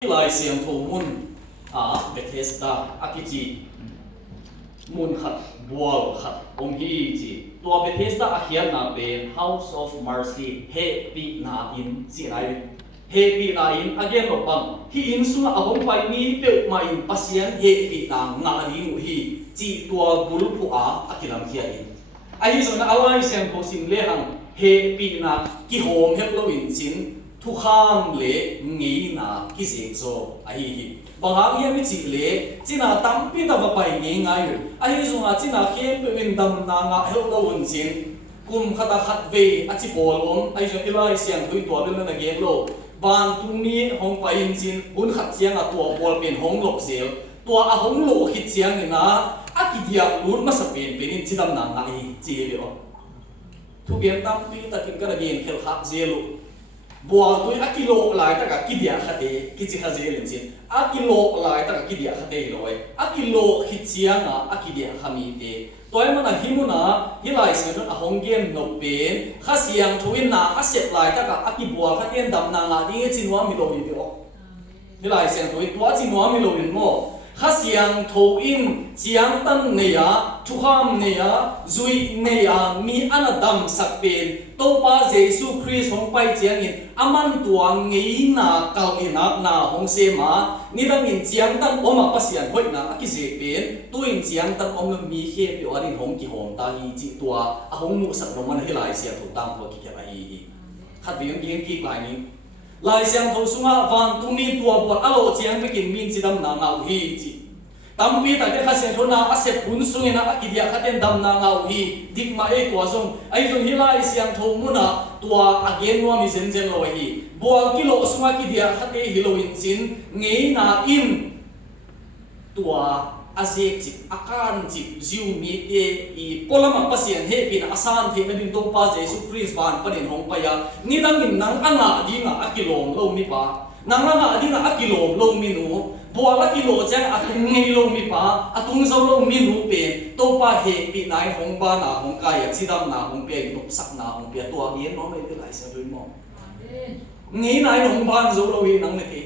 lai siang tho mun Bethesda akichi mun khat bual khat hi chi tua Bethesda akhian na pen House of Mercy he pi na in chi nai he pi na in again lo pang hi in sunga ahong pai ni pe ma in pasian he pi na nga ni mu hi chi tua bul phu akilam khia in ai so na alai siang tho sim le hang he pi na ki hom hep lo in chin thu kham le ngi na ki sing so ai hi bang hiam mi chi le china tam pi da va pai ngi ngai ai zunga china khem pe win dam na nga hel lo un chin kum khata khat ve a chi pol om ai jo ilai siang thui to le na ge lo ban tu ni hong pai in chin bun khat chiang a to pol pen hong lok sel to a hong lo khit chiang ni na a ki dia lur ma sa pen pen in chidam na nga ai chi le o thu gen tam pi ta kin ka gen khel khak zelu buat tu akilo lai tak kidia khate kichi khazel chin akilo lai tak kidia khate loi akilo khichianga akidia khami te toy mana himuna hilai se don ahong game no pen khasiang thuin na asep lai tak akibua khaten dam na nga ding chinwa mi lo ni o hilai se thoi tua chinwa mi lo in mo khasiang tho in chiang tan ne ya thukham ne ya zui ne ya mi anadam sak pen to pa jesu christ hong pai chiang in aman tuang ngei na kal ina na hong se ma ni dang in chiang tan oma pasian hoi na ki je pen tu in chiang tan om mi khe pi arin hong ki hom ta hi chi tua a hong mu sak no man hilai sia thu tang ko ki ka hi khat biang giang ki lai ni lai siang tho sunga van tu ni tua bot alo chiang bekin min chi dam na ngau hi chi tampi ta de khasian thona asep bun sungena akidia khaten dam na ngau hi dikma e tua zong ai zong hilai siang tho muna tua again no mi zen zen lo hi buang kilo sunga kidia khate hiloin chin ngei na in tua azek chi akan chi ziu mi e I polama pasien he pin asan the medin to pa jesu christ ban panin hong pa ya ni dang in nang anga dinga akilom lo mi pa nang anga dinga akilom lo mi nu buala kilo chang atung ngei lo mi pa atung zo lo mi nu pe to pa he pi nai hong ba na hong ka ya chidam na hong pe nok sak na hong pe to agien no me lai sa dui mo ngei nai hong ban zo lo hi nang ne ti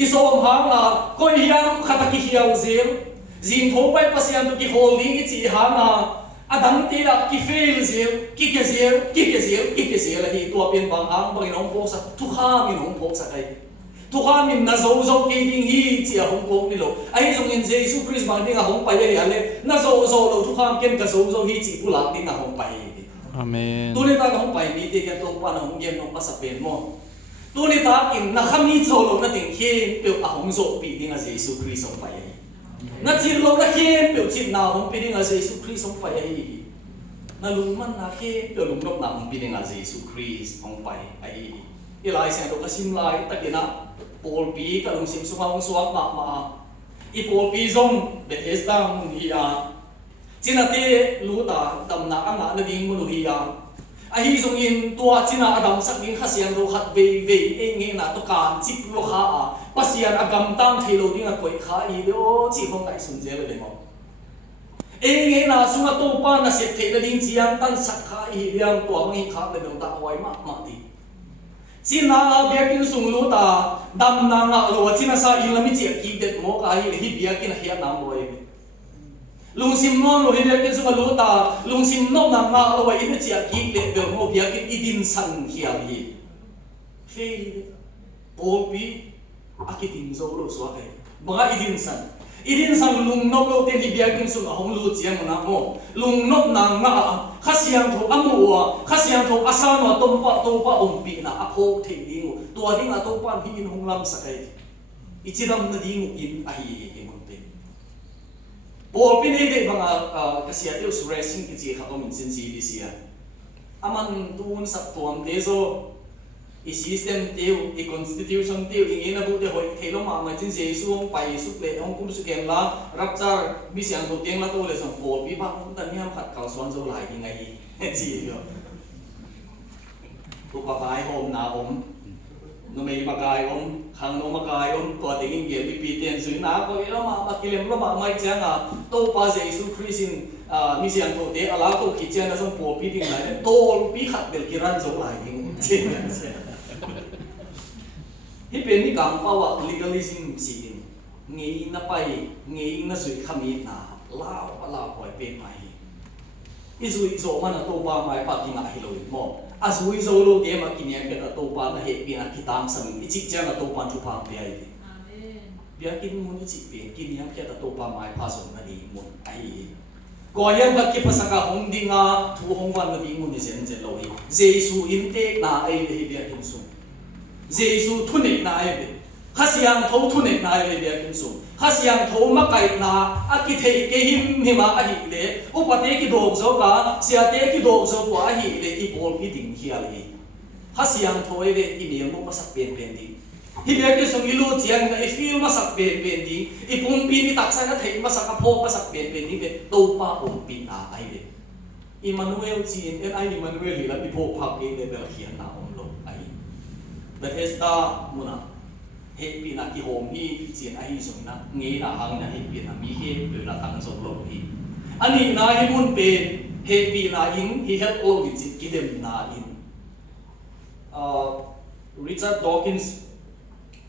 isom hang la ko hiam khataki hiau zel zin tho pai pasian to ki holding chi ha na adang te la ki fail zel ki ke zel hi to pen bang hang bang hong po sa thu kha min hong po sa kai tu kha min na zo zo ke ding hi chi a hong kong ni lo ai zong in jesu christ bang ding a hong pai ya le na zo zo lo tu kha ken ka zo zo hi chi pu la ding a hong pai amen tu ne ta hong pai ni te ka to pa na hong gem no pa sa pen mo tu ne ta kin na kham ni zo lo na ting he pe a hong zo pi ding a jesu christ hong pai na chi lo na he pe chi na hong pi ding a jesu christ hong pai hi na lung man na he pe lung dok na hong pi ding a jesu christ hong pai ai ilai sen to ka sim lai takina Paul pi ka lung sim sunga hong suak ma I Paul pi zong Bethesda mun hi a china te lu ta dam na anga na ding mun hi a hi zong in tua china adam sak ding khasian ro khat ve e nge na to kan chip lo kha a pasian agam tang thelo ding a koi kha I lo chi hong lai sun je le mo e nge na sunga to pa na se the na ding chiang tan sak kha I liang to mang hi kha le no ta wai ma ti china biakin sung lu ta dam na nga lo china sa ilami chi ki det mo ka hi biakin hi nam lo e lung sim no lo hi biakin sung lu ta lung sim no na nga lo i ne chi ki det be mo biakin idin san hi hi fe po pi akitin zo lo so ka ba idin san lung no lo ten hi biakin sung hong lu chiang na mo lung no na nga khasiang tho amua khasiang tho asano to pa pi na apho thei ding to ding a to pa hi in hong lam sakai ichidam na ding in a hi mon pe pol pi nei de banga kasia te us racing ki chi khatom in sin si disia aman tun sak tuam te zo I system te I constitution te I na bu te hoi thelo ma ma chin jesu hong pai su le hong kum su ken la rapchar bi siang to teng la to le som pol pi ba hong tan niam khat kal son zo lai ki ngai chi yo tu pa pai hom na om no mei ma kai om khang no ma kai om to te in ge bi pi ten su na ko I lo ma kilem lo ma mai chang a to pa jesu christ in mi siang to te ala to ki chen na som pol pi ding lai tol pi khat bel ki ran zo lai ding chen hi pen ni kam pawa legalism si ngei na pai ngei na sui khami na la hoi pen mai izui zo mana to pa mai pa tinga hi lo mo azui zo lo te ma kinya ka to pa na he pi na kitang sam i chi cha na to pa chu pa pe ai amen bia kin mun chi pe kinya ka to pa mai pa so na ni mun ai ko yang ba ki pasaka hong dinga thu hong wan na ding mun ni zen zen lo hi jesu in te na ai le bia kin su jesu thu ne na ai be khasiang tho thu ne na ai le bia kin su khasiang tho ma kai na aki thei ke him hima a hi le upate ki dog zo ka sia te ki dog zo kwa hi le i bol ki ding hi ali khasiang tho e i me mo masak pen pen di hi be ke song ilu chiang na i feel masak pen pen di i pum pi ni tak sa na thei masak a phok masak pen pen di be to pa pum pi na ai le Emmanuel chin en ai Emmanuel hi la pi phok phak ke le be khian na om lo ai Bethesda muna he pi na ki hom hi chin a hi song na nge na hang na he pi na mi he pe la tang so lo hi ani na hi mun pe he pi na in hi help all with it ki dem na in Richard Dawkins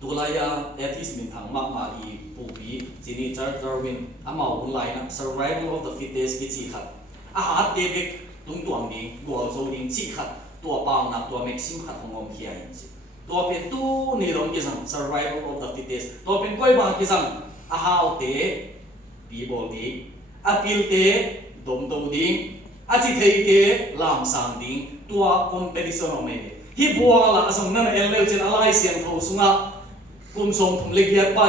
tulaya atheist min thang mak ma i pu pi chini Charles Darwin amau un lai na survival of the fittest ki chi khat a hat de bek tung tuang ni gol zo ding chi khat tua pang na tua maxim khat hongom hi aiตัวเป็นตู้นี่ลงกิซัง survival of the fittest ตัวเป็นก้อยบางกิซังอาหาวเตะปีบอลดิ้งอาพิลเตะดมตัวดิ้งอาจิเทเตะลามสังดิ้งตัว competition ออกมาเนี่ยฮิบัวละสมนั่นเอลเลเจนอะไรเสียงเขาสุงะกุมสมผมเลียดไป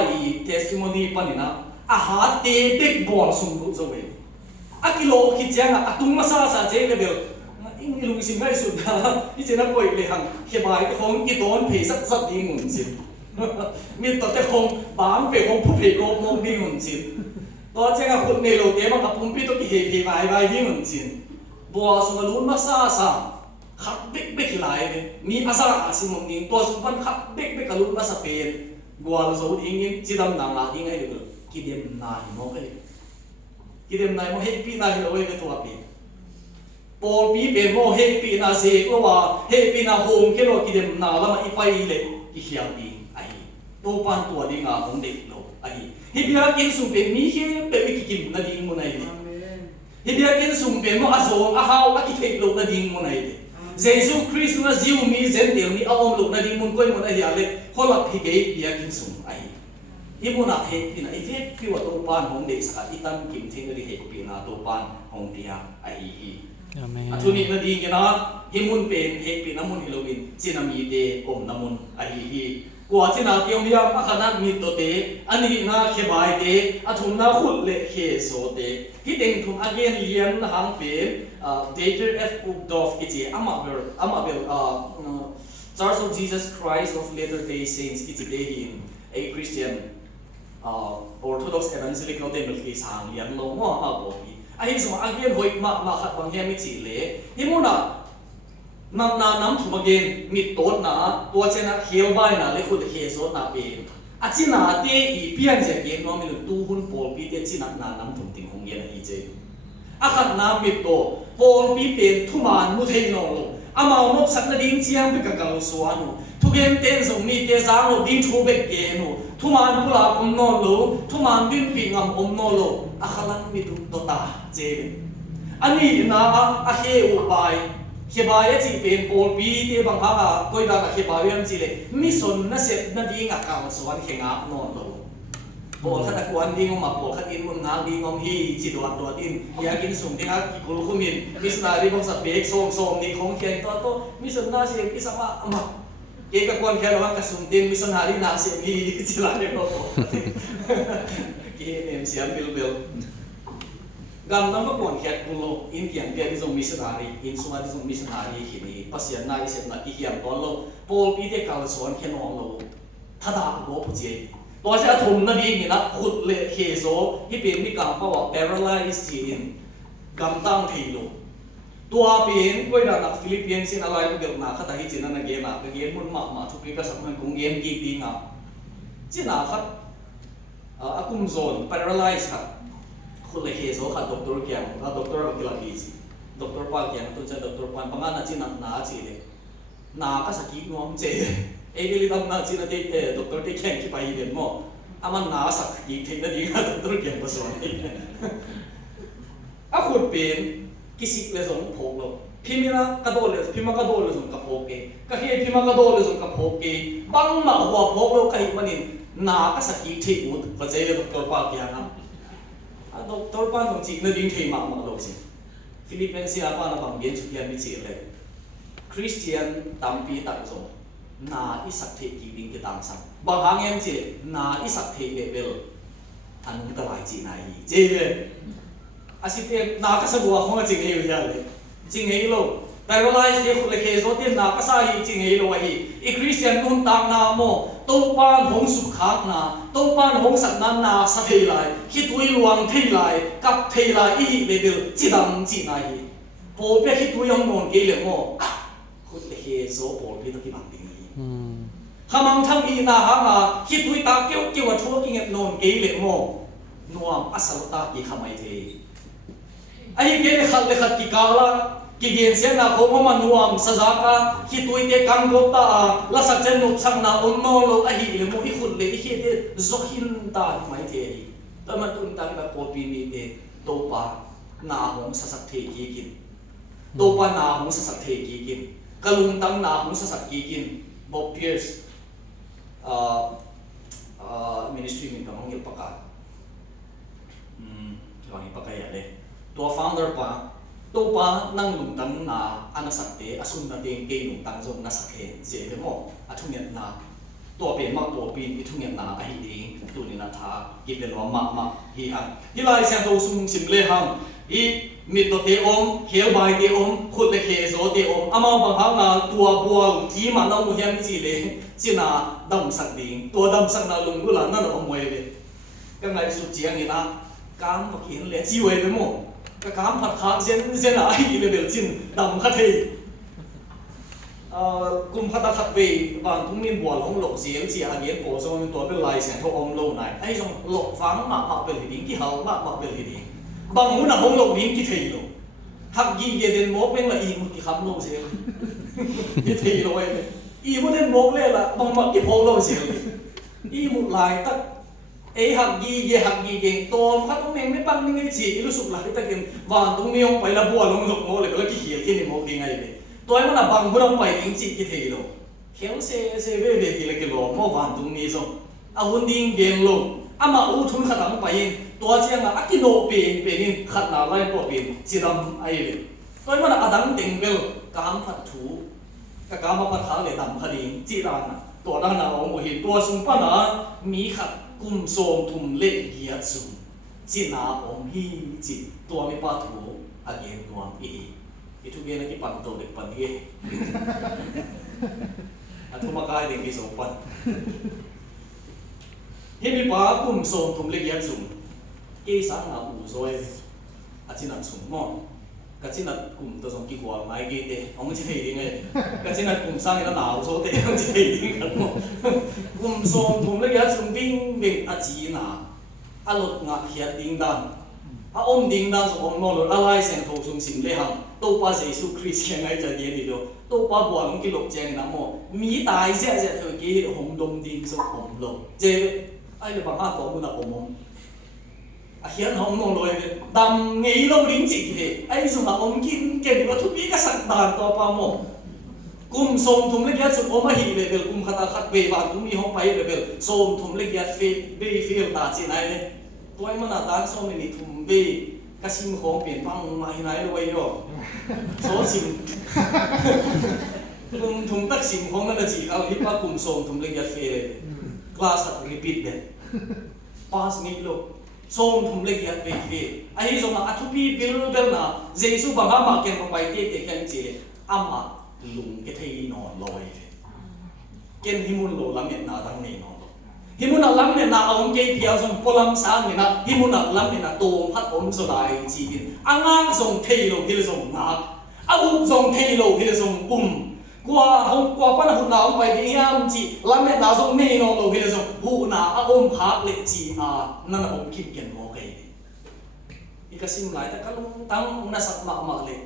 testimony ปนินะอาหารเตะเด็กบอลสุงรู้จะเว้ยอากิโลคิดยังอะตุงมาซาซาเจเลเบลอิลุงสิไม่สุดนะที่จะนักกวยเลยหังเขียบายคงกี่ต้นเพสักสักดีงุนสิมีตัวแต่คงบางเปคงผู้เพโกมงดีงุนสิตัวเจ้าคนในโลกเดี๋ยวมันกับปุ่มพิตัวกี่เหตุบายดีงุนสิบัวสมรุนมาซาซาขับเบ็กเบ็กหลายเลยมีอาซาอาสิมงนิงตัวสมบัติขับเบ็กเบ็กกลุนมาสเปนบัวเราสูดอิงยิงจีดำนางลาอิงให้ดูกี่เดียมนายมองให้กี่เดียมนายมองให้ปีนายเราเองก็ตัวปีปอปีเป็นโมเฮปีนาเซก็ว่าเฮปีนาโฮมแค่เรากินเดมนาแล้วมาอีไฟเล็กอีเขียวดีไอ้ตัวปานตัวดีงาของเด็กเราไอ้เฮเบียกินสุ่มเป็นมีเฮเป็นวิกิมนาดิงมุนัยเฮเบียกินสุ่มเป็นโมอาโซอาฮาวอากิเทกลูกนาดิงมุนัยเจสุคริสต์นะจิวมีเซนเดียวนี้เอาอมลูกนาดิงมุนก้อยมุนัยอะไรคนละพิเกยเบียกินสุ่มไอ้ฮิมุนักเฮปีนาอีเฟกพี่ว่าตัวปานของเด็กสักอีตันกิมเทงก็ได้เฮปีนาตัวปานของเดียไอ้ทุนินาดีกันนะฮิมุนเป็นเฮปีน้ำมันฮิโลวินจินามีเดอมน้ำมันไอฮีกว่าจินาเตียวมีอาขนาดมีตัวเตอันนี้นาเขบายเตอัทุนนาขุดเละเขโซเตที่เด้งทุนอาเกนเลียนหางเป็นDavid F. Uchtdorf กิจิอามาเบลChurch of Jesus Christ of Latter-day Saints กิจิเดหินa Christian Orthodox Evangelical Temple ที่สร้างเลียนลงว่ามาบอกไอ้สมัยอันเดียนหอยมาขัดบางแห่งไม่จีเล่ที่มุ่งน่ะน้ำถุงมาเกนมีโต๊ะน่ะตัวเจน่ะเขียวใบน่ะเลยคุณเขียวโซน่ะเป็นอาจีน่ะเตอีเปียนเจเกนน้องมีตู้หุ่นโพลปีเตจีน่ะน้ำถุงติ่งหงเย็นอีเจอาขัดน้ำมีโตโพลปีเป็นทุ่มานมุเทนองอามาวนบสักนาดิ้งเจียงไปกับกังสวานุทุกเกมเต้นส่งมีเตจางโลดิ้งชูเบกเกนุทุมานกุลาอมโนโลทุมานดิ้งปีงอมโนโลอาขัดมีตัวตาเจอันนี้นะอาเขอุบายเขบายจีเป็นโอปีเตบังคับก็ยากเขบายยังจีเลยมิสนนั่นเสร็จนั่นดิ้งกังสวรรค์เข่งอับโนโลโบขัดกวนดิ้งมาโบขัดอินมุนงานดิ้งอมฮีจีดตัวอินอยากกินสุ่มที่ฮักกิคุลคุมินมิสนารีบังสับเบกส่งนี่ของเขียนตัวมิสนาเสียงอิสมามาเกี่ยวกับคนแค่เรากระสุ่มดินมิสนารีนาเสียงฮีจีลาเดโนเกี่ยวกับเสียงเบลกำลังก็ควรแค่กุลอินเกียนเปียที่ส่งมิสนารีอินสุมาที่ส่งมิสนารีที่นี่ภาษาหน้าที่เสร็จนักที่เขียนตอนเราโพลปีเด็กเก่าสอนแค่น้องเราถ้าด่าก็ผู้เจตัวเสียทุนนั่นเองนี่นะขุดเละเคโซที่เป็นมิกาเพราะว่า paralyzed จีนกำตั้งทีโลตัวเป็นก็ได้นักฟิลิปปินส์อะไรก็เกี่ยวกับข้าแต่ที่จีนนั่นเกมเกมมุ่งมาทุกปีก็สำคัญของเกมกีดีงอ่ะจีน่าครับอากุมโซน paralyzed ครับคุณเลยเคสว่าด็อกเตอร์เกียงด็อกเตอร์อักิลาคีซีด็อกเตอร์ปาเกียงตัวเจ้าด็อกเตอร์ปานบางงานจีนนาจีเลยนาก็สกิปน้องเจ Egeli dam na china de doctor te khen ki pai den mo aman na sak ki the na dinga doctor khen ba so ni a khut pen kisik le zong phok lo phimina ka do le zong ka phok ke ka he phima ka do le zong ka phok ke bang ma hwa phok lo kai manin na ka saki the mu ba je le doctor pa kya na a doctor pa nong chi na ding thei ma ma lo si Philippines ya pa na bang gen chu kya mi chi le Christian tampi tak zo na isak the ki ding ke tang sang ba hang em che na isak the level anung ta lai chi na hi je le asite na ka sa buwa khong ching hei ya le ching hei lo dai wa lai se khule ke zo tin na ka sa hi ching hei lo hi i Christian nun tang na mo to pan hong su khak na to pan hong sat nan na sa thei lai hi tui luang thei lai kap thei lai i level chi dang chi na hi po pe hi tui yong mon ke le mo khule ke zo po pe to ki bang Hamang thang ina hanga hitui ta kêu kêu thua kinh nghiệm non cái lệ mò nuam asal ta ki khamai the ai ke le khat ki kala ki gen se na ko ma nuam sajaka hitui te kang go ta la sa chen no chang na on no lo a hi le mo i khul le i he te zohin ta mai the ta ma tun ta ka po pi mi te to pa na hong sa sak the ki kin to pa na hong sa sak the ki kin kalung tang na hong sa sak ki kin Bob Pierce ministry min kamang il paka kamang paka ya le to founder pa to pa nang lung tam na anasakte asun na teng ke lung tang jong na sakhe je le mo athunget na to pe ma to pin ithunget na a hi ding tu ni na tha ki pe lo ma hi ha hi lai sang to sung sim le ham i mit to te om khel bai te om khut le khe zo te om amao bang hang na tua buang ki ma na mu hiam chi le china dam sak ding to dam sak na lung la na no moi le ka ngai su chiang ni na kam ma khin le chi wei le mo ka kam phat khak zen ai le bel chin dam kha thei kum khata khat ve ban tum min bol hong lok ziang chi a gen po zo min to be lai sang tho om lo nai ai jong lok fang ma bel ding ki hau ma bel ding bang mu na hong lok ding ki thei lo hak gi ye den mo pen la i mu ki kham lo se ki thei lo ai i mu den mo le la bang ma ki phol lo se i mu lai tak e hak gi gen tom khat meng me pang ni chi ilu suk la ta gen wan tung mi ong pai la bo long lok mo le la ki hiel ki ni mo ding ai le toy ma na bang bu ram pai ding chi ki thei lo khel se ve ki le ki lo mo wan tung mi zo a hun ding gen lo ama u thun khat am paiตัวเชียงอ่ะกิโนเป็นขัดหนาไล่ตัวเป็นจีดำไอ้เลยตัวมันอดังเต็งเบลกามผัดถูกับกามผัดขาวเลยดำคดีจีดานตัวด้านหน้าของหัวหินตัวสุงปนะมีขัดกุมโซมทุ่มเล็กเกียรสุงจีนาองฮีจีตัวไม่ป้าถูอาเกนนวมอีทุกเย็นที่ปั่นตัวเด็กปั่นเย่อันทุมากายเด็กมีสองปั่นเฮ้มีป้ากุมโซมทุ่มเล็กเกียรสุงกี่สังหาอุโซยอาจินัดสุงมอกัจินัดกลุ่มตัวสองกี่หัวไม้กี่เตะเอาไม่ใช่เองเลยกัจินัดกลุ่มสร้างแล้วหนาวโซเตะเอาไม่ใช่เองกันมอกลุ่มโซมทุ่มเล็กสุงวิ่งอาจีนาอารมณ์งักเขียดดิ้งดันอาอมดิ้งดันสองนอนอะไรเสียงโถสุงสิมเลยฮังตัวป้าเยซูคริสต์ยังไงจะเย็นดีด้วยตัวป้าบัวลงกิโลเจงนะโมมีตายเสียเธอกี่หงดมดิ้งสองหงลงเจไอ้เรื่องบางตัวมันอะผมhiện hồng nông lôi đầm nghĩ lâu lính chỉ thế ấy dùng mà ông kim kể vào thuốc bí các sản đàn to pa mồ cùng sôm thùng lấy sôm ôm hi về về cùng khát khát về và chúng đi hông bay về về sôm thùng lấy phê về phê ta chỉ này này tôi mà là tán sôm này thùng về các sim khong biển băng mà hiện nay rồi rồi số sim cùng thùng tất sim khong là chỉ ao hip hop cùng sôm thùng lấy phê này class repeat đấy pass nghĩ luôn sôm thùng lấy giật về về ai dùng mà athupi bil na Giêsu bằng mà kèm bằng bài tiết để kèm chỉ ama lùng cái thầy nó lòi kèm himun lò lắm nhận nào tăng này nó himun nào lắm nhận nào ông cây piao dùng polam sang nhận nào himun nào lắm nhận nào tổ phát ổn số đại chỉ biết anh ngang dùng thầy lò thì dùng nát anh dùng thầy lò thì dùng qua pan hụt nào ông bài đi ham chỉ lắm nhận nào dùng mê nó lò thì dùng hụt nào ông phát lệ chỉนั่นน่ะผมคิดเก่งโอเคอีกสิ่งหลายแต่ก็ลงตั้งน่าสักมากเลย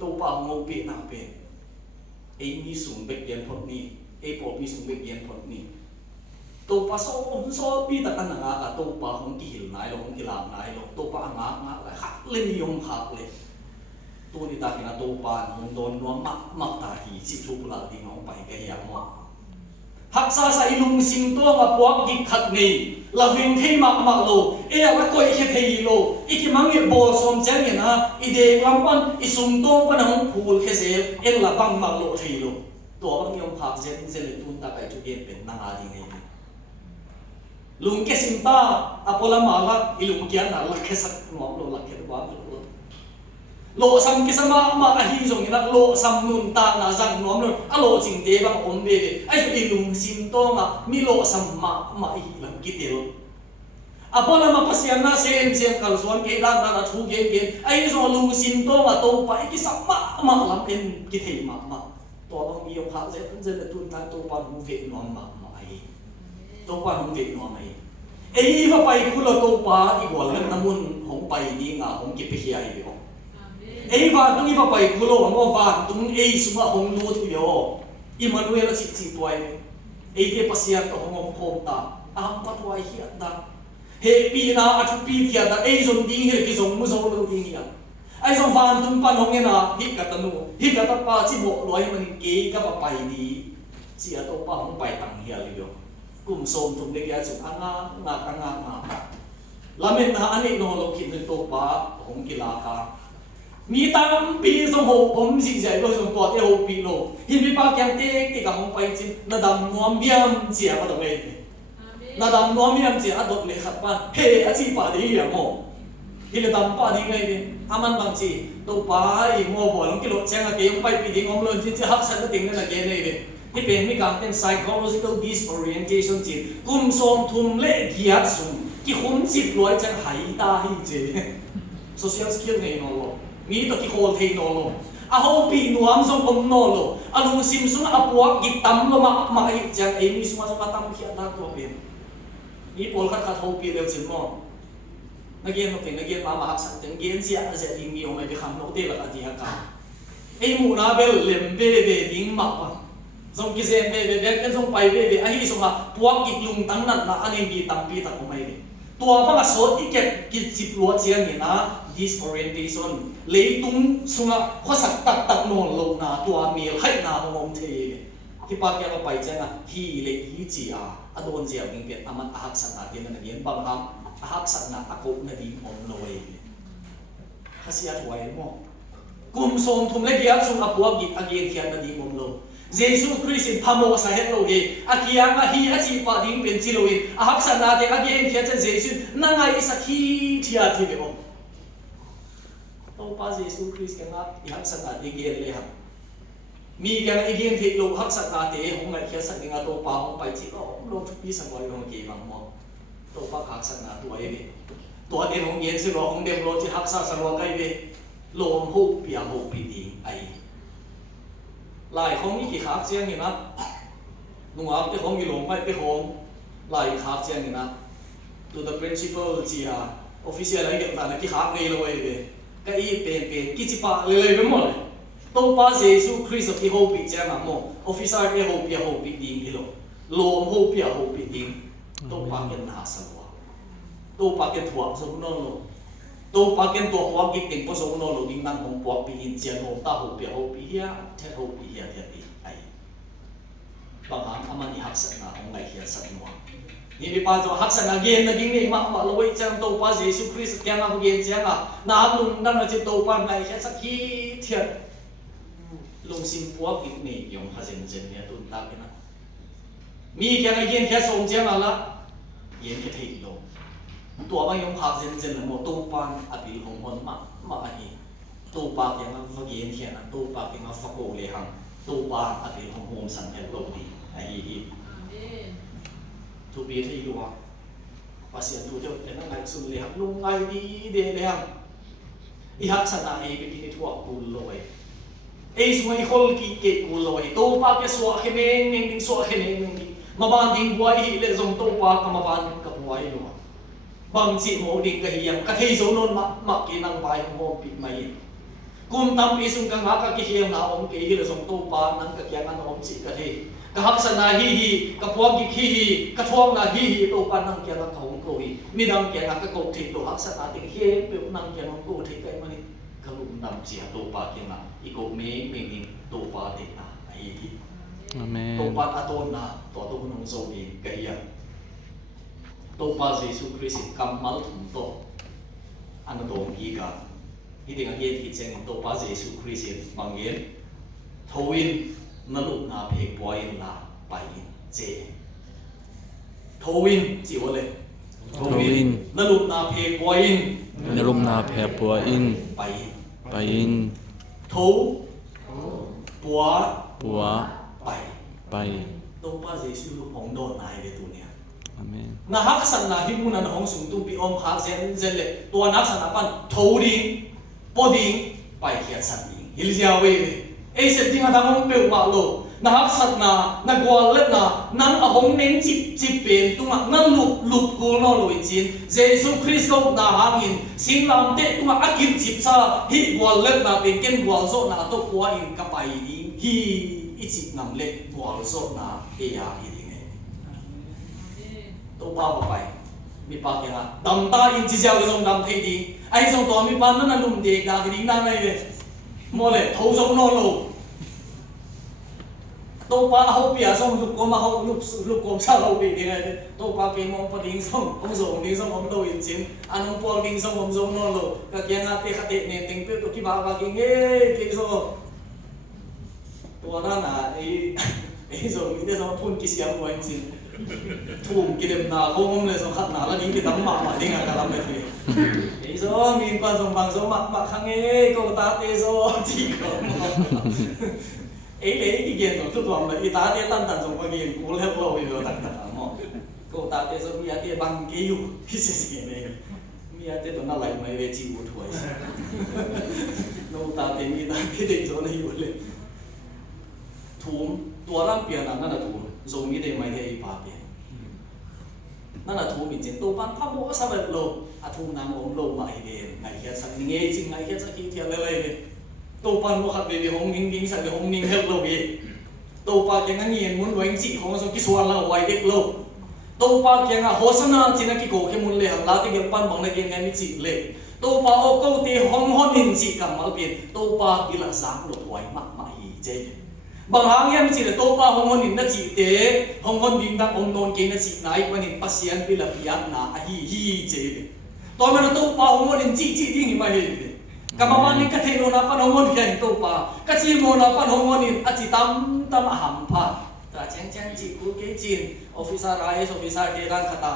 ตัวป่าวงงเปลี่ยนหน้าเป็นไอ้มีสูงเบ็ดเย็นพอดีไอ้ pol pi sung be gen phot ni to pa so pi ta kan nga ka to pa hong ki hil nai lo hong ki lam nai lo to pa nga la kha le ni yom kha le tu ni ta kina to pa hong don no ma ta hi chi thu la di ngong pai ka ya mo hak sa ilung sim to nga puak gi khat nei la ving thei ma lo e la koi he thei lo iki mangi bol som chang na I de lam pan I sum to pan hong phul khe se en la bang ma lo thei lo to bang yom khak zen le tun ta kai chu gen pen na nga di nei lung ke sim ta apola ma la ilung kya na la khe sak mo lo la khe ba lo sam ki sama ma a hi zong ina lo sam nun ta na jang nom lo a lo jing de bang om be ai su ilung sim to ma mi lo sam ma hi lam ki tel apola ma pasian na sem kal suan ke la na thu ge ai zo lung sim to ma to pa ki sam ma lam en ki thei ma to bang mi yong kha je le tun ta to pa hu ve nom ma ai to pa hu ve nom ai ei va pai khu lo to pa I gol na namun hong pai ni nga hong ki pe hi ai be ei va tung I va pai khu lo ngo va tung ei suma hong nu tu yo Emmanuel chi tuai ei ke pasia to hong khom ta am pa tuai hi da he pi na a thu pi thia da ei zong ding he ki zong mu zong lo ding ya ai zong van tung pan hong na hi ka ta nu hi ka ta pa chi mo loi man ke ka va pai ni chi a to pa hong pai tang hi ali yo kum som tum le ya chu anga lamen na ani no lo ki ne to pa hong ki la ka mi tam pi song ho om sing sai lo song po te ho pi lo hi mi pa kyang te ki ka hong pai chin na dam nuam biam chia ba dong le na dam nuam biam chia a dok le khat pa he a chi pa de ya mo hi le dam pa di ngai de aman bang chi to pa I ngo bo long ki lo chang a ke yong pai pi ding om lo chi hak san na ting na ke nei de hi pen mi kang ten psychological disorientation chi kum som thum le giat sum ki hum chip loi chang hai ta hi che social skill nei no lo mi to ki hol thei no lo a ho pi nuam song om no lo alung sim sung a puak gi tam lo ma I chang ei mi suma ka tam khia na to pen mi pol khat ho pi del chin mo na gen no ten na gen ma hak san ten gen sia a ze ding mi o mai be kham no te la ka ti ha ka ei mu na bel lem be ding ma pa zong ki zen be kan zong pai be a hi song ha puak gi lung tang na ani bi tam pi ta ko mai de tua ba ga so ti ke ki chip lo chiang ni na disorientation leitung sunga khosak tak no lo na tua mil hai na hom the ki pa ke pai changa hi le hi chi a adon jiao ing pet aman ahak san na tin na gen bang ham ahak san na ako na di om no we khasia thuai mo kum som thum le giat sung apua gi again khian na di mom lo Jesus Christ in phamo sa het lo ge akia nga hi a chi pa ding pen chi lo in ahak san na te again khian chen Jesus na ngai isa khi thia thi be om to pa Jesus Christ ka nga I hak san na te ge le ha mi ka nga again thi lo hak san na te hong ngai khia san nga to pa hong pai chi lo thu pi san wai lo ge bang mo to pa hak san na to ai be to te hong yen si lo hong dem lo chi hak sa san lo kai be lo ho pia ho pi ding ai lại không ý khác riêng như nào, đúng không? Cái không ý lồng phải cái không lại khác riêng như nào, to the principal chỉ à, official ấy cái là cái khác ngay rồi về, cái ý bên cái chỉ pa lấy bên mọi, tôi pa Jesus Christ cái hậu bị riêng à mo, official cái hậu bị điên cái lồng, lồng hậu bị điên, tôi pa cái nào sao vậy? Tôi pa cái thuốc giống nó luôn. Tôi pa cái tuộc hoa cái tình có số nó lột đinh năng hồng bọc bị in tiền hồng ta hồng bị hia thế thiệt bị ai bằng hàm aman ni hắc san na hồng ngày hia san mo ni bi pa cho hắc san na gen na ding ni ma loi chang tôi pa Jesus Christ tiang a gen chang a na lung dan na chi tôi pa ngày hia sak hi thiệt lung sim puak ki ni yong ha jen ne tun ta ke na mi kya na gen hia som chang a la yen ke thei lo tua bang yong khak zen là một tu pan abil hong hon ma hi tu pa ke ma vagien hian tu pa ke ma fako le hang tu pa abil hong hom san he lo ni ai hi amen tu bi thei lu wa pasien tu jo ke na ngai sun le hang lu ngai di de le hang I hak sana ai ke ni thua kul loi ei sumai hol ki ke kul loi tu pa ke so ke meng so ke meng ma ban ding buai hi le zong tu pa ka ma ban ka buai lu bằng chị mổ định cái hiểm các thầy dấu nôn mặc cái năng bài mổ bị mày cùng tâm ý xung quanh các cái hiểm nào ông cái là giống tô ba năng cái kia ăn ông chị cái thầy กะฮักสนาฮีกะพวกกิฮีกะทวงนาฮีโตปันนังเกียนักทองโกฮีมีดังเกียนักกะโกทิโตฮักสนาติเฮเปียวนังเกียนังโกทิไปมันนี่กะลุนำเสียโตปาเกียนักอีโกเมมิโตปาเตนาไอ้ฮีอาเมนโตปาอาโตนาตัวโตนงโซบีกะเฮียโตปาเยซูคริสต์กัมมัลถุนโตอันโตมีกะที่เด็กเฮียที่เจงโตปาเยซูคริสต์บางเย็นทวินนลุนาเพกปอยนาไปเจทวินจีวะเลยทวินนลุนาเพกปอยนลุนาเพกปอยไปทูปัวไปโตปาเยซูลูกของโดนนายเลยตัวเนี้ยอาเมนนะฮักสันนะฮิมุนันของสุนตุปีอมขาเซนเลยตัวนักสันนะปันทูดิงปอดิงไปเขียนสันดิงฮิลเซียเวไอ้เสพติดงาทำมันเปรี้ยวมาโลนะฮักสัตนานะกวาลเล็ดนะนั่งอาหงเน้นจิบเป็นตัวนั่งลุบกูนอลุยจินเยซูคริสต์ก็น่าหางินสิ่งลำเตะตัวอากินจิบซาฮิกวาลเล็ดนะเป็นเกณฑ์กวาลโซนะตัวกวาอินกับไปดีฮีอิจินำเล็กกวาลโซนะเอียฮิดีไงตัวบ้าไปมีปากยังไงดำตาอินจิเจ้าก็ส่งดำเทีดีไอ้ส่งตัวมีปานนั่นน่ะลุมเด็กนะทีนี้นั่นไงเลยโมเลยทูส่งนอลุตัวปลาเขาเปียส่งลูกกลมเขาลูกกลมชาเราปีนี่ไงตัวปลาเกมองปลาดิ้งส่งผมส่งดิ้งส่งผมโตอินจินอันนั้นปลาดิ้งส่งผมส่งนอลุก็เกี่ยงอาเตะขัดเตะเนี่ยติ้งเปี้ยตัวที่บ้าบ้ากิงเอ้กิงส่งตัวนั้นน่ะไอ้ส่งนี่ได้ส่งทุนกิเสียงไว้จริงทุ่มกิเลมนาโค้งเลยส่งขัดหนาแล้วดิ้งกิดำหมากดิ้งอะไรกันแล้วไม่ทีไอ้ส่งมีปลาส่งบางส่งหมักขังเอ้ก็ตาเตะส่งจีก็cái kiện rồi chút vòng là ta để tan tận trong cái kiện cũ leo lâu rồi tận tận mà cô ta để xong bây giờ bằng cái yêu cái gì này bây giờ tụi nó lại mấy về chịu tuổi nó ta để người ta cái định rồi này yêu lên thùng tua làm biển là nó là thùng rồi người để mấy cái bà biển nó là thùng mình chỉ tô ban tháp bộ sao vậy lâu à thùng nằm ống lâu mày để ngày kia sang nghe chừng ngày kia sang khi thiệt lênตัวปันบุคคลเป็นห้องนิ่งๆสักห้องนิ่งเฮลโลบีตัวปากยังเงียบมุนไว้จีของส่งกิสวาลาไว้เด็กโลตัวปากยังโฮสนาจีนักกิโกเข้มุนเลยหังลาติเกปันบังในเกณฑ์ไงมิจิเลยตัวปากโอโกตีห้องนินจีกับมาเป็นตัวปากกิลาสังหลุดไว้มากมาฮีเจบางหางยังมิจิเลยตัวปากห้องนินนัจีเตะห้องดินดังองนนเกณฑ์นัจีไหนวันนี้ปัสยันปิลาพิยันนาฮีเจตอนนั้นตัวปากห้องนินจีดิ้งมาเฮกับมาวันนี้ก็เทโนนาปันหงนินตัวปาก็จีโมนาปันหงนินอจิตามหัมพาแต่เช่นจีกูเกจินออฟฟิศอะไรออฟฟิศเดรันคตา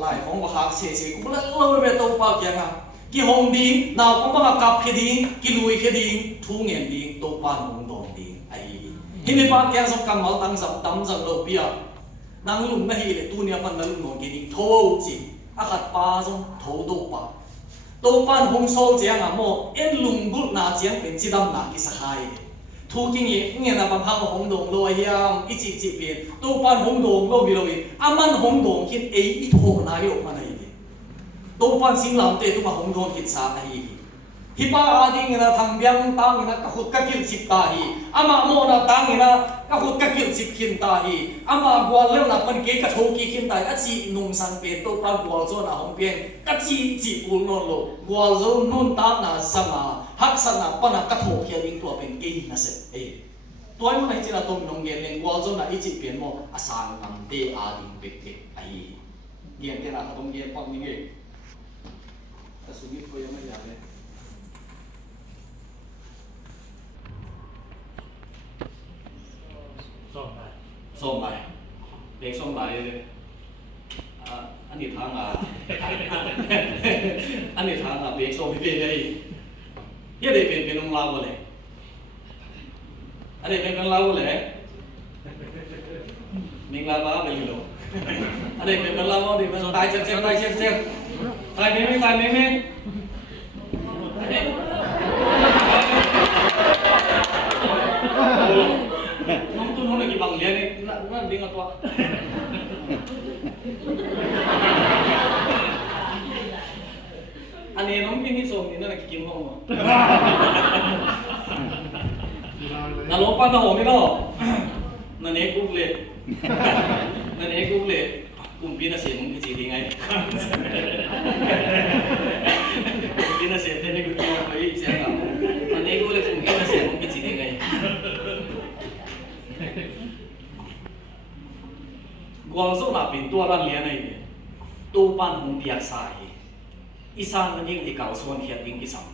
หลายของว่าหากเสียกูเล่าไปตัวปาอย่างอ่ะกี่หงดีนาวก็มากับแค่ดีกี่ลุยแค่ดีทุ่งเงินดีตัวปาหงดองดีไอ้ที่มีปาแกงสมกำmalตั้งสับตั้มสับโลเปียนางลุงไม่เห็นตัวเนี้ยปันนั่งลุงนอนกินโถจีอาขัดปาสมโถตัวปาตัวปันหงโซเจียงอ่ะโมเอ็นลุงบุญนาเจียงเป็นจีดำนากิสหายทุกทีนี้เนี่ยนะบางครั้งหงดงโลยามอีจิเป็นตัวปันหงดงโลวิโลวิอามันหงดงคิดอีโถนายกมาไหนตัวปันสิงลำเตตัวหงดงคิดสาไอฮิปาอาดิงนะทางเบียงตั้งนะก็ขุดกักิลสิบตาฮีอามาโมนะตั้งนะก็ขุดกักิลสิบขินตาฮีอามาบัวเรื่องนะมันเกกะโชกีขินตาอาจีนุ่งสันเป็นตัวปันบัวโซนะหงเปียงกัจีอุลโนโลบัวโซนุ่นตานะสังอาฮักสันะปนะกะโถเขียดิงตัวเป็นเกย์นะเสเอตัวมันให้จีนะตัวมันงเงินเลงบัวโซนะอีจีเป็นโมอาสานนำเตอาดิงเป็กไอเงียนเตนะเขาต้องเงียนปักนี่เองแต่สุนิทก็ยังไม่อยากเลยส่งไปเด็กส่งไปอันนี้ทางอันนี้ทางเด็กส่งไปเป็นเลยยี่เด็กเป็นองลาวเลยอันนี้เป็นลาวเลยมิงลาวบ้าไปเลยอันนี้เป็นลาวดิมันตายเจ็บตายไม่น้องตุ้นเขาเลยกี่บังเลี้ยนี่นั่นดิ้งตัวอันนี้น้องพี่นี่ส่งนี่นั่นกี่กินห้องนั่นล้มปั้นตะโหนี่ก็นั่น เนกุกเลยนั่นเนกุกเลยกุมพีน่าเสียมึงจีดีไงกุมพีน่าเสียเท่านี้กูตัวไปเสียงอ่ะนั่นเนกุกเลยกุมพีน่าเสียมึงจีดีไงกวางโซ่น่ะเป็นตัวรันเลี้ยงไงตัวปั้นหงเดียกสายอีสานมันยิ่งอีเก่าส่วนเขียดยิ่งอีสัง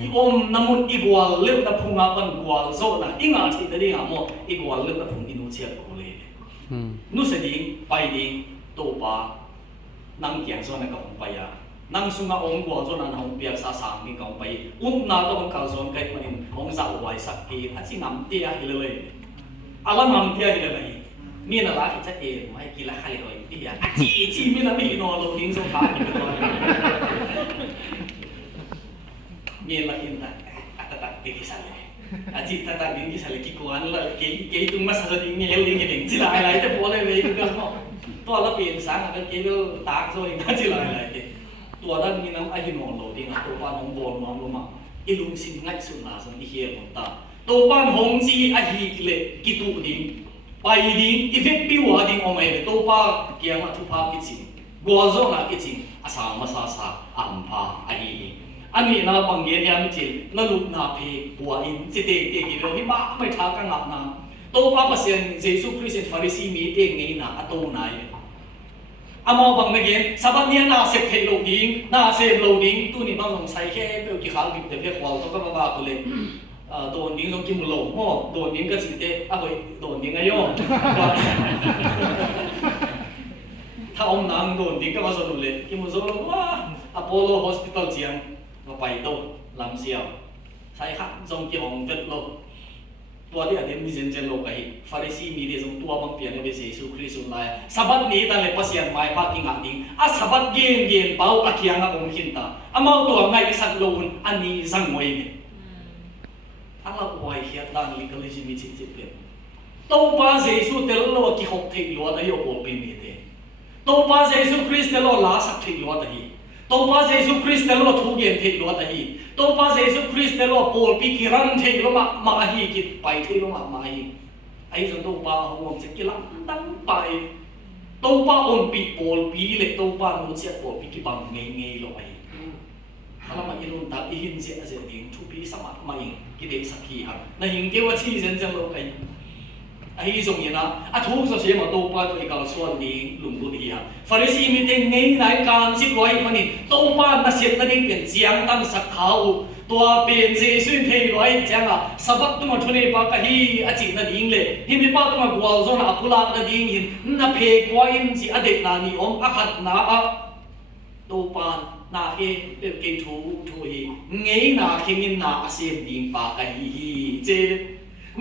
อีอมน้ำมันอีกวาลเลือกน้ำพุงอาปันกวาลโซ่น่ะอีงาที่นั่นเองอ่ะโมอีกวาลเลือกน้ำพุงอินุเชียกูเลยนู้เสดิ้งไปดิ้งตัวป้านั่งเกียงส่วนนั่งกับหงไปอ่ะนั่งสุงาองกวาลส่วนนั้นหงเปียกสาสางนี่กับไปอุ้มนาตัวมันเก่าส่วนใครมันหงสาวไว้สักทีอาชีพน้ำเตี้ยฮิเลเลยอะไรน้ำเตี้ยฮิเลเลยมีน่ะละที่จะเองไม่กินละใครเลยที่อยากจีมีน่ะมีนอนลงทิ้งโซฟาอยู่ตลอดมีละกินแต่ตัดดีที่สุดเลยอาจีตัดดีที่สุดเลยกี่คนละกี่ตุ้งมาสักทีนี่เอลดิ้งเองจีละอะไรแต่พอเลยเลยก็ก็ตัวละเปลี่ยนสังกันกี่ก็ตากโซ่เองก็จีละอะไรตัวนั้นมีน้ำไอ้ที่นอนลงทิ้งตัวบ้านของโบนนอนลงมาอีลุงสิงง่ายสุดนะสันที่เฮียคนตาตัวบ้านของจีไอ้ฮีเล็กกี่ตัวดิ้งไปดิ้งอีเฟกปิ้วดิ้งออกมาเลยตัวป้าเกี่ยงมาทุกภาพกิจกัวโซ่น่ะกิจอาสามาซาซาอัมพาไอ้อันนี้นาบังเกียร์มิจินาลุกนาเพปัวอินจิเตเตกิโลหิมะไม่ท้ากันหนักนาโตป้าเปอร์เซ็นต์เยซูคริสต์ฟาริสีมีเตงไงนะอัตโตนายอามาบังเกียร์สับเนียนาเสพเทโลดิ้งนาเสพโลดิ้งตัวนี้บางสงสัยแค่เปิลกี่ขาวกินแต่เพียงความต้องก็บ้าตัวเลยโดนดิ้งต้องกินมุโลโม่โดนดิ้งก็จิเตอ่ะเว้ยโดนดิ้งไงโย่ถ้าอมนางโดนดิ้งก็มาสนุกเลยกินมุโลว่าอพอลโลฮอสพิทอลเจียงไปตัวลำเสียวใช่ครับจงเกี่ยวกับเวทโลตัวที่อาจจะมีเจนเจนโลกันฟาริสีมีเรื่องตัวบางเปลี่ยนในเวสีสุคริสุนไลสับนี้แต่เล็บเสียนไม่พักกินอันดิ้งสับเย็นเป่าอักยังกับองค์หินตามาตัวไงสักโลนอันนี้สังเวยเนี่ยทั้งเราไว้เขียนด้านลิกลิจิมิจิจิเป็นตัวป้าเยซูเตลโลกิหกเทลัวได้ยกโอเป็นมีเดตัวป้าเยซูคริสต์เตลโลลาสักเทลัวได้ตัวป้าเยซูคริสต์เตลโลทุกอย่างเทลัวได้ตัวป้าเยซูคริสต์เตลโลโอลปีกิรันเทลัวมาฮีกิไปเทลัวมาฮีไอ้ส่วนตัวป้าหัวจะกิลังตั้งไปตัวป้าอนปีโอลปีเล็กตัวป้าโนเสียโอลปีกิบังเงยลงไปถ้าเรามาอินุนตัดอินเสียเสียดิ้งทุกปีสมัครมาอิงกิเด็กสักทีครับนั่นยิงเกี่ยวกับที่เซนเซนโลกไอ้ส่งยังนะทุกสิ่งมาตัวป้าตัวเอกเราส่วนนี้ลุงดูดีครับฟาริสีมีแต่เงยไหนการสิบร้อยมันนี่ตัวป้าน่าเสียนั่นเองเป็นเจียงตั้งสักเขาตัวเป็นเจสุนเทร้อยจังอ่ะสับตัวมาทุเรศปากฮีอาจิตนั่นเองเลยที่มีป้าตัวมากวาลโซนอัปุลานั่นเองหินน่าเพกว่าอินสิอเด็กนานีอมอาขัดนาอ่ะตัวป้านาเฮเป็นเกทูทูฮีเงยนาเข่งนาเสียดิ้งปากฮีเจ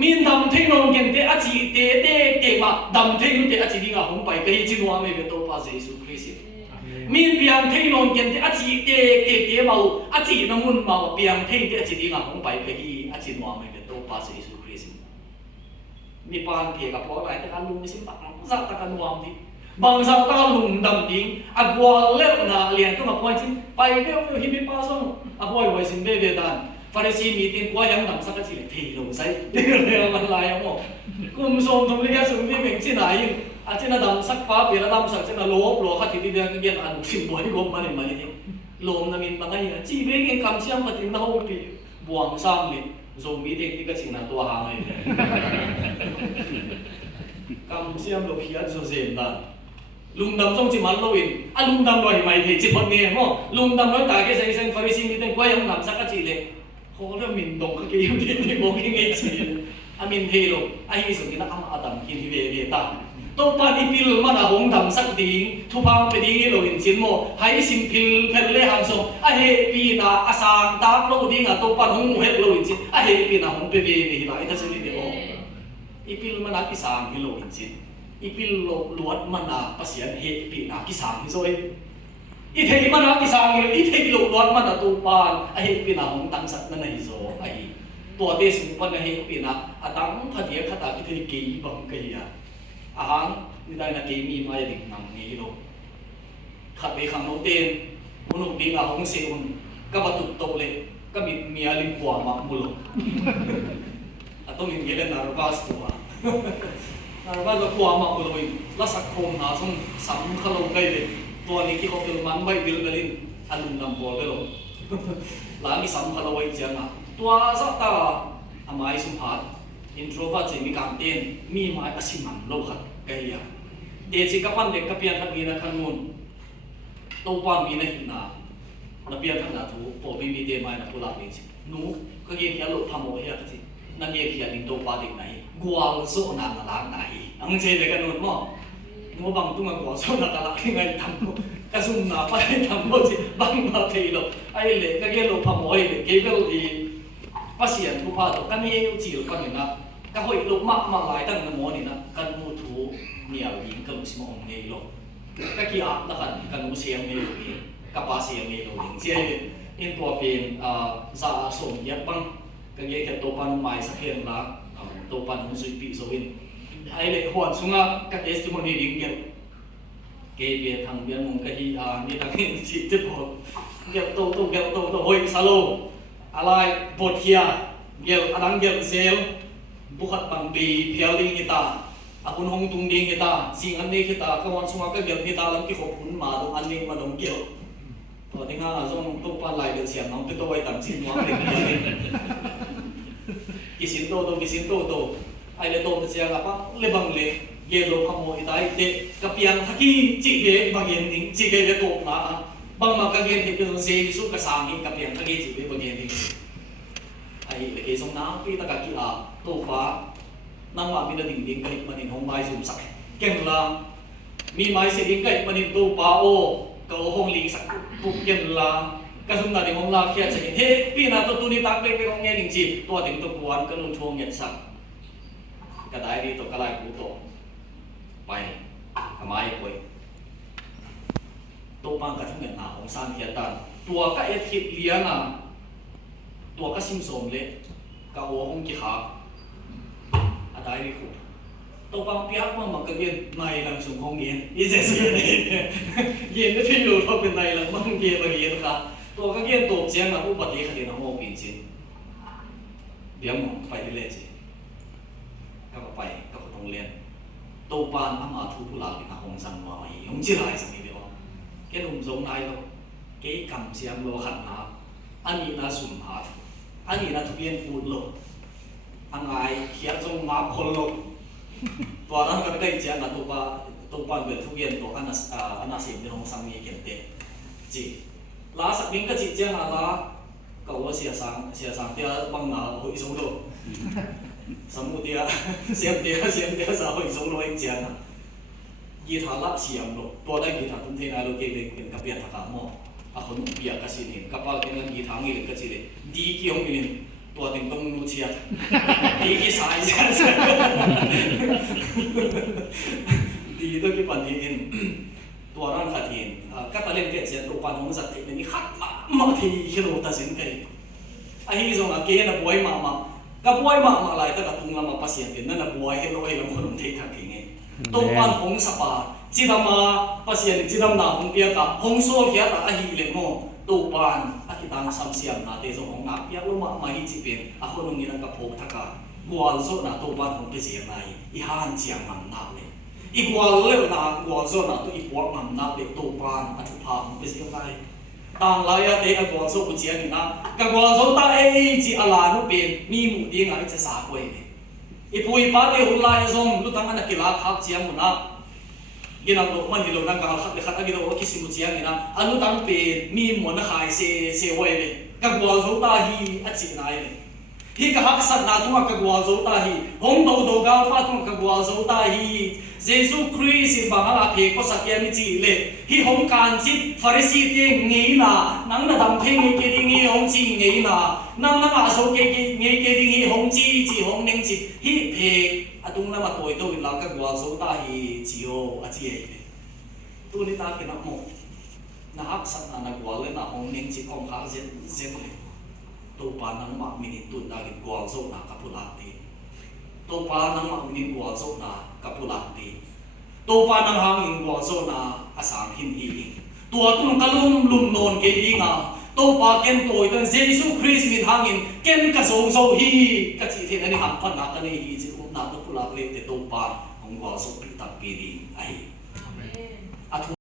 มีดำทิ้งลงกันเตะอาจีเตะเตะเตะมาดำทิ้งเตะอาจีดิ้งอ่ะหงไปก็ยิ่งจีนว่าไม่เป็นตัวป้าเยซูคริสต์มีเปียงทิ้งลงกันเตะอาจีเตะเตะเตะมาอาจีน้ำมันมาเปียงทิ้งเตะอาจีดิ้งอ่ะหงไปก็ยิ่งอาจีนว่าไม่เป็นตัวป้าเยซูคริสต์มีปานเพียกับพวกอะไรแต่การลุงไม่สิบางสักตะการวางที่บางสักตะการลุงดำดิ้งอ่ะกว่าเล็บนาเลี้ยงตัวมาพอยจิ้มไปเร็วๆที่มีป้าส่งอ่ะพอยไว้สินเบเบดันฟาริสีมีตินกว่ายังนำสักทีเลยที่ลงใส่เรื่องมันลายมั้งกุมส่งตรงนี้ส่งที่เมืองที่ไหนอาจจะนำสักป้าเปลี่ยนนำสักเช่นโลบโลขัดที่เดียวกันอันสิบวันที่กบมันไม่ได้โลมนั่นมีบางอย่างจีเบงเองคำเชื่อมมาถึงน้าหูปีบวงซ้ำเลยส่งมีเด็กที่ก็สิ่งนั้นตัวหางเลยคำเชื่อมเราเขียนโซเซนนั่นลุงดำส่งจิมันโลอินลุงดำลอยไม่ได้จิบันเนี่ยมั้งลุงดำลอยตาแค่เส้นฟาริสีมีตินกว่ายังนำสักทีเลยเขาเริ่มมินตกก็ยังที่บอกยังไงสิอามินเทโลไอ้ส่วนนี้นะอาดัมกินที่เวเดตังตัวปานิพิลมันหงดำสักดิ้งทุพังไปดิ้งโลอินจินโมให้สิมพิลเพลเล่หังส่งเฮปีนาอาสังตาโลดิ้งตัวปานหงเฮโลอินจินเฮปีนาหงเปเวเวหิบายนั่นสิ่งที่เดียวอีพิลมันกิสังฮิโลอินจินอีพิลโลลวดมันภาษาเฮปีนากิสังฮิโซยอีเทมันกิสังฮิโลอีเทกิโลลวดมันตัวปานเฮปีนาหงตั้งสักนั่นฮิโซไอตัวเดสุปันเฮปีนาตั้งขัดเยขัดตาคิดถึงเกย์บังเกย์อาหารนี่ได้นะเกย์มีมาอย่างนำนี้โลขัดไปขังโนเตนมนุษย์ดีอาหงเซอุนก็ประตูโตเลยก็มีเมียลิมกัวมามุลต้องมีเงินนาร์บาสตัว ว่าก็กลัวมากเลยลักษณะโคมหาส่งสำคัญเลยตัวนี้ที่เขาเป็นมันไม่บิลกันลินอันนำบอลไปหรอกหลังที่สำคัญเลยจังอ่ะตัวสักตาทำไมสุภาพอินโทรเวิร์ตจะมีการเต้นมีไม้อาชิมันโลกะกันยังเดี๋ยวสิกับปันเด็กกับเพียงทักมีนะขันมุนตัวป้ามีนะหินานับเพียงทักนาทูปอบีมีเดมายนะพูดอะไรสินู้ก็ยังแค่ลูกทำโมเฮียกันสินั่นยังแค่ดินตัวป้าเด็กไหนกวางโซนามาล้างไหนอังเจเลยกันนู้นมั้งนู้บางตุ้งกวางโซนาตะลักยังไงทำนู้กระสุนนาไปทำนู้สิบางมาทีเราไอ้เล็กก็ยังลูกทำโมเฮียเกี่ยวกับดีภาษีอันทุพาตัวกันนี่ยังจีบกันอยู่นะก็หอยลูกมากมาหลายตั้งแต่โมนี่นะกันมูทูเนี่ยยิงกันมุสลิมเนี่ยหรอกก็กี่อ่ะแล้วกันมุสลิมเนี่ยหรอกกับภาษีเนี่ยหรอกเจ้าอินตัวเป็นซาส่งยับบังก็ยังแค่ตัวปันไม้สักเพียงละตัวปันมันสุดปีโซวินไอ้เล็กหัวสุงะกับเอสติมอนีดิ้งเกี่ยวเกี่ยวทางเบียนมุงก็ที่นี่ทางที่จิตจะพอเกี่ยวโหยซาโลอะไรปวดเฮียเกี่ยวอันนั้นเกี่ยวเซลบุคคลบางปีเพียวดิ้งฮิตาอาคุณหงตุงดิ้งฮิตาสิ่งอันนี้ฮิตาก็วันสุงะก็เกี่ยวฮิตาแล้วกี่ขบคุณมาตรงอันนี้มาตรงเกี่ยวตัวที่ห้าส่งตัวปันไหลเดือดเสียงน้องเป็นตัวไว้ต่างชิ้นวางเด็กกิสินโตไอ้เรื่องโตมันเสียงapa lebang le yelo pamo itai de kapiang thaki chi be bangyen ning chi be le to na bang ma ka gen de se su ka sang ni kapiang thaki chi be bangyen ning ai le ke song na pi ta ka ki a to fa nang wa mi na ding ding kai manin hong mai sum sak ken la mi mai se ding kai manin to pa o ka hong ling sak pu ken la ka sum na ding hong la khia che he pi na to tu ni tak be hong nge ning chi to ding to kuan ka lung thong yet sakก็ได้ดีตัวก็ไล่กูตัวไปทำไมไปตัวบางกระทั่งเงินหนาของสร้างเทียตันตัวก็เอทิเลียนะตัวก็ซิมโซมเล็กก็หัวห้องกี่ขาอะได้ดีคุณตัวบางเปียกมันก็เย็นในหลังสูงห้องเย็นอีเจสเย็นเย็นที่อยู่เราเป็นในหลังมันเย็นบางเย็นค่ะตัวก็เย็นตัวเจียงนะอุบัติเหตุในห้องปีนจินเดี๋ยวมองไปที่เล่จีก็ไปก็ต้องเรียนตัวปานอามาทุบุลาลินาหงสังวาอีหงจิไรสังเดียวแกหนุ่มทรงนายก็แกกำเสียงโลหันนาอันนี้น่าสุนทรอันนี้น่าทุเรียนฟูดโลอันไงเขียนทรงมาคนโลตัวนั้นก็ได้เจ้านะตัวปานเป็นทุเรียนตัวอันน่าเสียงในหงสังมีเก็บเด็ดจีลาสักนิดก็จีเจ้านะละก็ว่าเสียสังเดียวบางนาหอยทรงโลสมมุติว่าเสียงเดียวสาวอีกสองร้อยเจียนะกีตาร์ละเสียงโลตัวได้กีตาร์ตุ้มเทน่าโลเกเลยเป็นกับเปียทักามออาคนเปียกสิเนี่ยกับว่าเป็นกีตาร์งี้เลยก็สิเลยดีกี่องค์นี่ตัวติงต้องนูเชียดีกี่สายเชียดีตัวกี่ปันทีอินตัวนั้นขัดอินก็ตะเล่นเกศเสียตัวปันของสัตว์นี่ขัดมาทีฮิโรตัดสินใจไอ้ที่ส่งอาเกนะบวยมากับบัวมากหลายแต่กับตุงลำมาภาษาเป็นนั่นนะบัวเฮโร่เฮลำคนนุ่มเททักทิ้งเองตัวปันหงสปาจีดามาภาษาจีดานาหงเปียกับหงโซเฮียตาฮิเลโมตัวปันอากิตังสัมเสียมนาเตจงหงนักเปียกลงมาฮิจิเป็นอาคนนุ่มนี่นั่งกับพกทักกากัวโซนาตัวปันหงเปียนายอีฮันเจียงมันนักเลยอีกัวเล่นากัวโซนาตัวอีกัวมันนักเลยตัวปันอาจุพาหงเปียนายต่างหลายเด็กกัวโซกุเจียนี่นะกัวโซตาจีอาลานุเป็นมีหมู่ดีงานจะสากุยอีปุยป้าเดียวลายซงลุตังอันกิลาขับเจียงมุนะกินอันลูกมันที่เรานั่งกันขับเลยขัดกินเราคิดสิมุเจียงนี่นะอันลุตังเป็นมีหมู่นักขายเซเวเลยกัวโซตาฮีอัจฉริยะเลยฮีกับฮักสัตนาตัวกัวโซตาฮีหงโดกาฟ้าตัวกัวโซตาฮีเยซูคริสต์บางอาเพก็สักยามิจิเลฮีหงการจิตฟาริสีเตียงเงี้ยนะนังนาดำเพ่งเงี้ยดิ้งเงี้ยหงจีเงี้ยนะนังนังอาโซเงี้ยดิ้งเงี้ยหงจีหงเน่งจีฮีเพกอะตุงนามาตัวตัววิลากัวโซตาฮีจีโออาจีเอตัวนี้ตาเขียนนักโมนักสัตนานักวัวเลยนักหงเน่งจีของข้าเจ็บเลยตัวปานังมักมินิตุนนักกัวโซนากับผู้หลักตีตัวปานังมักมินิกัวโซนากับผู้หลักตีตัวปานังหางอิงกัวโซนาอาสามหินหิงตัวตุ้งกะลุมนนเกยิงาตัวปาเกนตัวตั้งเยซูคริสต์มีหางอินเกนกะโซฮีกะจีเทนันนี่หันพันนักกันนี่จีอุ้มนาตัวผู้หลักเลยแต่ตัวปาของ hong wa so pi tak pi di ai